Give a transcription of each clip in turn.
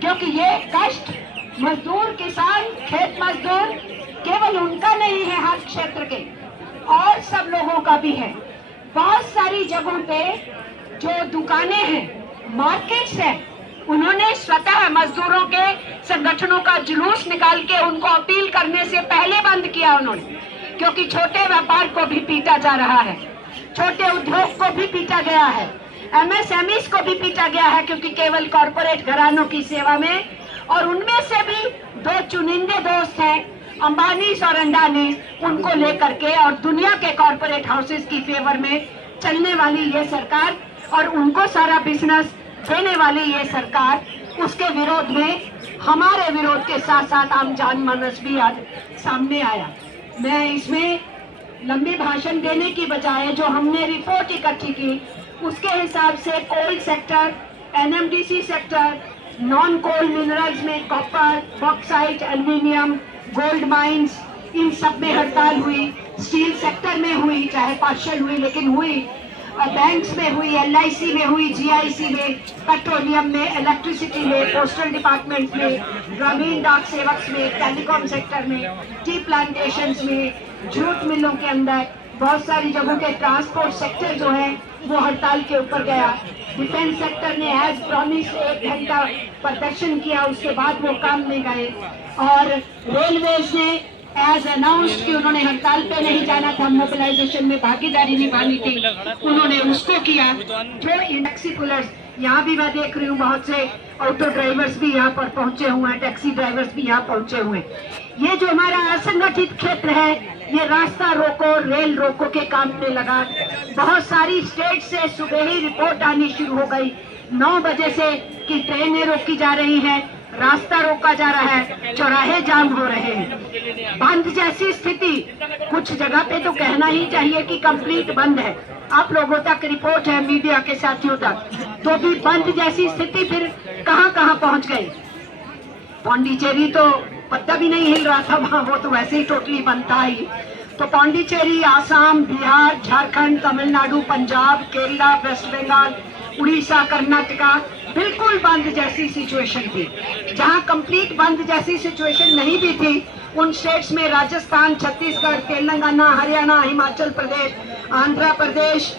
क्योंकि ये कष्ट मजदूर, किसान, खेत मजदूर केवल उनका नहीं है, हर क्षेत्र के और सब लोगों का भी है। बहुत सारी जगहों पे जो दुकानें हैं, मार्केट्स हैं, उन्होंने स्वतः मजदूरों के संगठनों का जुलूस निकाल के उनको अपील करने से पहले बंद किया उन्होंने, क्योंकि छोटे व्यापार को भी पीटा जा रहा है, छोटे उद्योग को भी पीटा गया है, एमएसएमईज को भी पीटा गया है, क्योंकि केवल कॉरपोरेट घरानों की सेवा में, और उनमें से भी दो चुनिंदे दोस्त हैं, अंबानी और अंडानी, उनको लेकर के और दुनिया के कॉरपोरेट हाउसेस की फेवर में चलने वाली ये सरकार और उनको सारा बिजनेस देने वाली ये सरकार, उसके विरोध में, हमारे विरोध के साथ साथ आम जनमानस भी आज सामने आया। मैं इसमें लंबी भाषण देने की बजाय जो हमने रिपोर्ट इकट्ठी की उसके हिसाब से coal sector, NMDC sector, non coal minerals में copper, bauxite, aluminium, gold mines, इन सब में हड़ताल हुई। स्टील सेक्टर में हुई, चाहे पार्शियल हुई लेकिन हुई। बैंक्स में हुई, एलआईसी में हुई, जीआईसी में, पेट्रोलियम में, इलेक्ट्रिसिटी में, पोस्टल डिपार्टमेंट में, ग्रामीण डाक सेवक में, टेलीकॉम सेक्टर में, टी प्लांटेशंस में, जूट मिलों के अंदर, बहुत सारी जगहों के ट्रांसपोर्ट सेक्टर जो है वो हड़ताल के ऊपर गया। डिफेंस सेक्टर ने एज प्रॉमिस 1 घंटा प्रदर्शन किया, उसके बाद वो काम में गए। और रेलवेज ने एज अनाउंस्ड कि उन्होंने हड़ताल पे नहीं जाना था, मोबिलाइजेशन में भागीदारी निभानी थी, उन्होंने उसको किया। जो टैक्सी पुलर्स, यहाँ भी मैं देख रही हूँ बहुत से ऑटो ड्राइवर्स भी यहाँ पर पहुंचे हुए हैं, टैक्सी ड्राइवर्स भी यहाँ पहुंचे हुए हैं। ये जो हमारा असंगठित क्षेत्र है, ये रास्ता रोको, रेल रोको के काम में लगा। बहुत सारी स्टेट से सुबह ही रिपोर्ट आनी शुरू हो गई 9 बजे से कि ट्रेनें रोकी जा रही हैं, रास्ता रोका जा रहा है, चौराहे जाम हो रहे हैं। बंद जैसी स्थिति, कुछ जगह पे तो कहना ही चाहिए कि कंप्लीट बंद है, आप लोगों तक रिपोर्ट है, मीडिया के साथियों तक, तो भी बंद जैसी स्थिति फिर कहां कहां पहुंच गई। पौंडीचेरी तो पत्ता भी नहीं हिल रहा था वहां, वो तो वैसे ही टोटली बंद था ही। तो पौंडीचेरी, आसाम, बिहार, झारखंड, तमिलनाडु, पंजाब, केरला, वेस्ट बंगाल, उड़ीसा, कर्नाटका, बिल्कुल बंद जैसी सिचुएशन थी। जहां कंप्लीट बंद जैसी सिचुएशन नहीं भी थी, उन स्टेट्स में राजस्थान, छत्तीसगढ़, तेलंगाना, हरियाणा, हिमाचल प्रदेश, आंध्र प्रदेश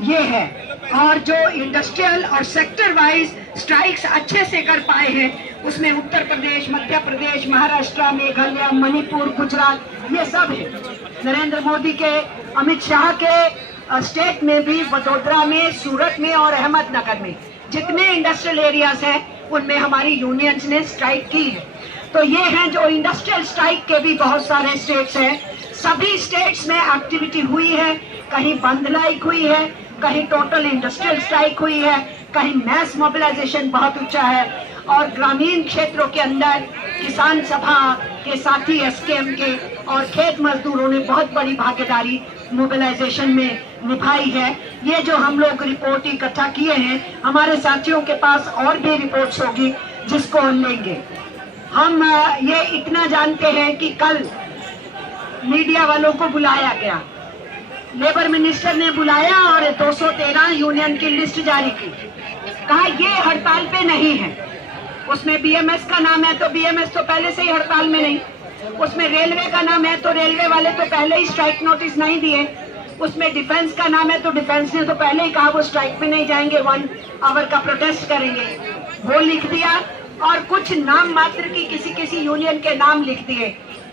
ये है। और जो इंडस्ट्रियल और सेक्टर वाइज स्ट्राइक्स अच्छे से कर पाए हैं, उसमें उत्तर प्रदेश, मध्य प्रदेश, महाराष्ट्र, मेघालय, मणिपुर, गुजरात, ये सब है। नरेंद्र मोदी के, अमित शाह के स्टेट में भी, वडोदरा में, सूरत में और अहमदनगर में जितने इंडस्ट्रियल एरियाज हैं उनमें हमारी यूनियंस ने स्ट्राइक की है। तो ये हैं जो इंडस्ट्रियल स्ट्राइक के भी बहुत सारे स्टेट्स हैं। सभी स्टेट्स में एक्टिविटी हुई है, कहीं बंद लाइक हुई है, कहीं टोटल इंडस्ट्रियल स्ट्राइक हुई है, कहीं मैस मोबिलाइजेशन बहुत ऊंचा है। और ग्रामीण क्षेत्रों के अंदर किसान सभा के साथी एसकेएम के और खेत मजदूरों ने बहुत बड़ी भागीदारी मोबिलाइजेशन में निभाई है। ये जो हम लोग रिपोर्ट इकट्ठा किए हैं, हमारे साथियों के पास और भी रिपोर्ट्स होगी जिसको हम लेंगे। हम ये इतना जानते हैं कि कल मीडिया वालों को बुलाया गया, लेबर मिनिस्टर ने बुलाया और 213 यूनियन की लिस्ट जारी की। कहा ये हड़ताल पे नहीं है, उसमें बीएमएस का नाम है तो बीएमएस तो पहले से ही हड़ताल में नहीं, उसमें रेलवे का नाम है तो रेलवे वाले तो पहले ही स्ट्राइक नोटिस नहीं दिए, उसमें डिफेंस का नाम है तो डिफेंस ने तो पहले ही कहा वो स्ट्राइक में नहीं जाएंगे, 1 आवर का प्रोटेस्ट करेंगे, वो लिख दिया। और कुछ नाम मात्र की किसी यूनियन के नाम लिख दिए।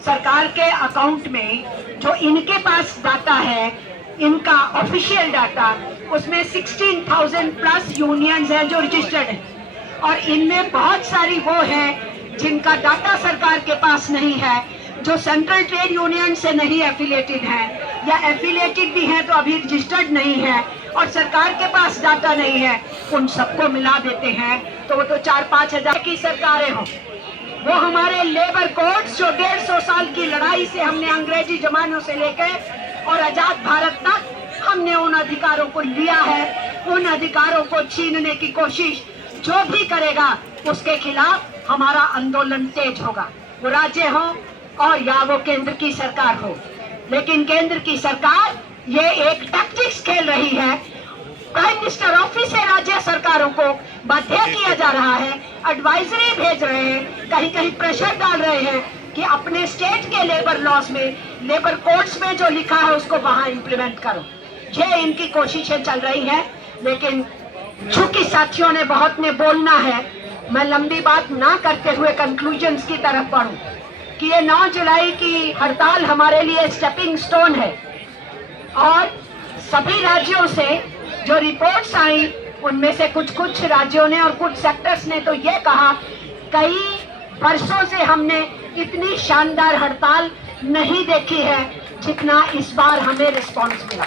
सरकार के अकाउंट में जो इनके पास डाटा है, इनका ऑफिशियल डाटा, उसमें 16,000 प्लस यूनियंस हैं जो रजिस्टर्ड हैं, और इनमें बहुत सारी वो है जिनका डाटा सरकार के पास नहीं है, जो सेंट्रल ट्रेड यूनियन से नहीं एफिलिएटेड है, या एफिलिएटेड भी है तो अभी रजिस्टर्ड नहीं है और सरकार के पास डाटा नहीं है। उन सबको मिला देते हैं तो वो तो 4-5 हजार की सरकारें हों। वो हमारे लेबर कोड्स जो 150 साल की लड़ाई से हमने अंग्रेजी जमानों से लेकर और आजाद भारत तक हमने उन अधिकारों को लिया है, उन अधिकारों को छीनने की कोशिश जो भी करेगा उसके खिलाफ हमारा आंदोलन तेज होगा, वो राज्य हो और या वो केंद्र की सरकार हो। लेकिन केंद्र की सरकार ये एक टैक्टिक्स खेल रही है, प्राइम मिनिस्टर ऑफिस से राज्य सरकारों को बाध्य किया जा रहा है, एडवाइजरी भेज रहे हैं, कहीं कहीं प्रेशर डाल रहे हैं कि अपने स्टेट के लेबर लॉज में, लेबर कोड्स में जो लिखा है उसको वहां इंप्लीमेंट करो। ये इनकी कोशिशें चल रही हैं, लेकिन चूंकि साथियों ने बहुत ने बोलना है, मैं लंबी बात ना करते हुए कंक्लूजन्स की तरफ बढ़ूं कि ये 9 जुलाई की हड़ताल हमारे लिए स्टेपिंग स्टोन है। और सभी राज्यों से जो रिपोर्ट्स आई उनमें से कुछ राज्यों ने और कुछ सेक्टर्स ने तो ये कहा, कई वर्षों से हमने इतनी शानदार हड़ताल नहीं देखी है जितना इस बार हमें रिस्पांस मिला।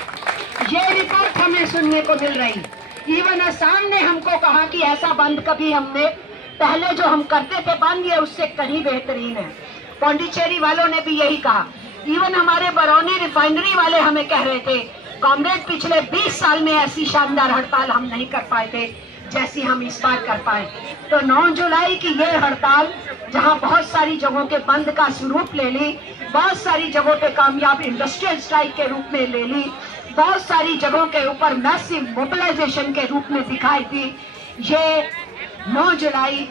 ये रिपोर्ट हमें सुनने को मिल रही। इवन असम ने हमको कहा कि ऐसा बंद कभी हमने पहले जो हम करते थे बंद, ये उससे कहीं बेहतरीन है। पौंडीचेरी वालों ने भी यही कहा। इवन हमारे बरौनी रिफाइनरी वाले हमें कह रहे थे, कॉमरेड पिछले 20 साल में ऐसी शानदार हड़ताल हम नहीं कर पाए थे जैसी हम इस बार कर पाए। तो 9 जुलाई की ये हड़ताल जहां बहुत सारी जगहों के बंद का स्वरूप ले ली, बहुत सारी जगहों पे कामयाब इंडस्ट्रियल स्ट्राइक के रूप में ले ली, बहुत सारी जगहों के ऊपर मैसिव मोबिलाइजेशन के रूप में दिखाई दी, ये 9 जुलाई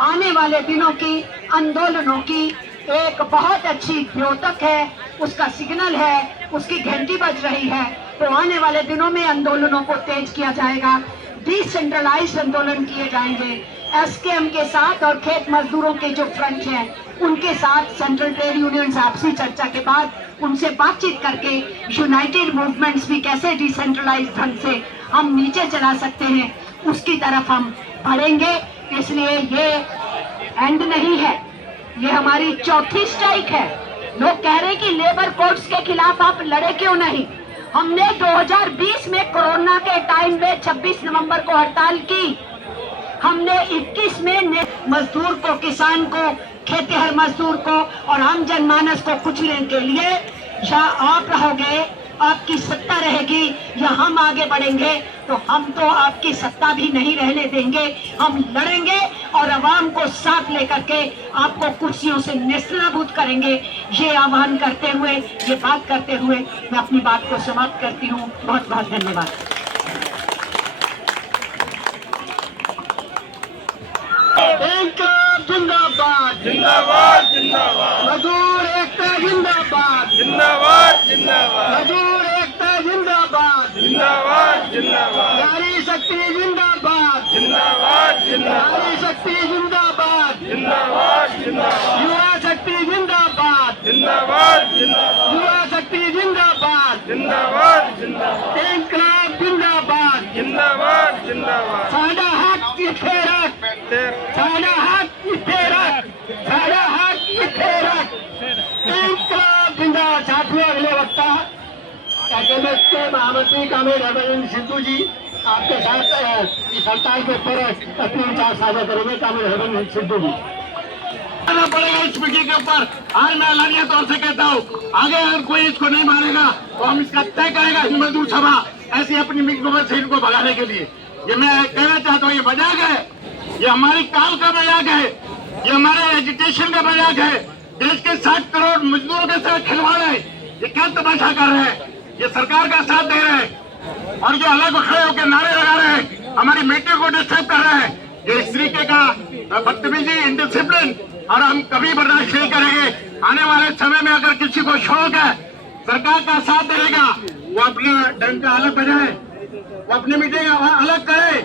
आने वाले दिनों की आंदोलनों की एक बहुत अच्छी द्योतक है, उसका सिग्नल है, उसकी घंटी बज रही है। तो आने वाले दिनों में आंदोलनों को तेज किया जाएगा, डिसेंट्रलाइज्ड आंदोलन किए जाएंगे। एसकेएम के साथ और खेत मजदूरों के जो फ्रंट हैं उनके साथ सेंट्रल ट्रेड यूनियन आपसी चर्चा के बाद उनसे बातचीत करके यूनाइटेड मूवमेंट्स भी कैसे डिसेंट्रलाइज्ड ढंग से हम नीचे चला सकते हैं उसकी तरफ हम बढ़ेंगे। इसलिए ये एंड नहीं है, ये हमारी चौथी स्ट्राइक है। लोग कह रहे हैं कि लेबर कोड्स के खिलाफ आप लड़े क्यों नहीं। हमने 2020 में कोरोना के टाइम में 26 नवंबर को हड़ताल की। हमने 21 में मजदूर को, किसान को, खेतिहर मजदूर को और आम जनमानस को कुचलने के लिए, या आप रहोगे, आपकी सत्ता रहेगी या हम आगे बढ़ेंगे, तो हम तो आपकी सत्ता भी नहीं रहने देंगे। हम लड़ेंगे और आवाम को साथ लेकर के आपको कुर्सियों से नेस्तनाबूद करेंगे। ये आह्वान करते हुए, ये बात करते हुए मैं अपनी बात को समाप्त करती हूँ। बहुत बहुत धन्यवाद। जिंदाबाद जिंदाबाद जिंदाबाद, मजदूर एकता जिंदाबाद जिंदाबाद जिंदाबाद, मजदूर एकता जिंदाबाद जिंदाबाद जिंदाबाद, नारी शक्ति जिंदाबाद जिंदाबाद जिंदाबाद, नारी शक्ति जिंदाबाद जिंदाबाद जिंदाबाद, युवा शक्ति जिंदाबाद जिंदाबाद जिंदाबाद, युवा शक्ति जिंदाबाद जिंदाबाद जिंदाबाद, इंकलाब जिंदाबाद जिंदाबाद जिंदाबाद, साडा हक इत्थे रख, साडा हक इत्थे रख, साडा हक इत्थे रख, इंकलाब जिंदाबाद। साथियों, अगले वक्ता कैबिनेट के महामंत्री कामिल हरभजन सिद्धू जी आपके साथ इस हड़ताल के ऊपर अपने विचार साझा करेंगे। कामिल हरभजन सिद्धू जी। पड़ेगा इस मिट्टी के ऊपर। आज मैं एलानिया तौर से कहता हूँ, आगे अगर कोई इसको नहीं मानेगा तो हम इसका तय करेगा हिंद मजदूर सभा ऐसी अपनी मिल से इनको भगाने के लिए। ये मैं कहना चाहता हूँ, ये मजाक है, ये हमारी काल का मजाक है, ये हमारे एजुकेशन का मजाक है। देश के 60 करोड़ मजदूरों के साथ खिलवाड़ है। ये क्या तमाशा कर रहे हैं, ये सरकार का साथ दे रहे हैं और ये अलग खड़े होकर नारे लगा रहे हैं, हमारी मीटिंग को डिस्टर्ब कर रहे हैं। ये इस तरीके का बदतमीजी, इंडिसिप्लिन और हम कभी बर्दाश्त नहीं करेंगे। आने वाले समय में अगर किसी को शौक है सरकार का साथ देगा, वो अपना डंका अलग बजाए, वो अपनी मीटिंग अलग करे।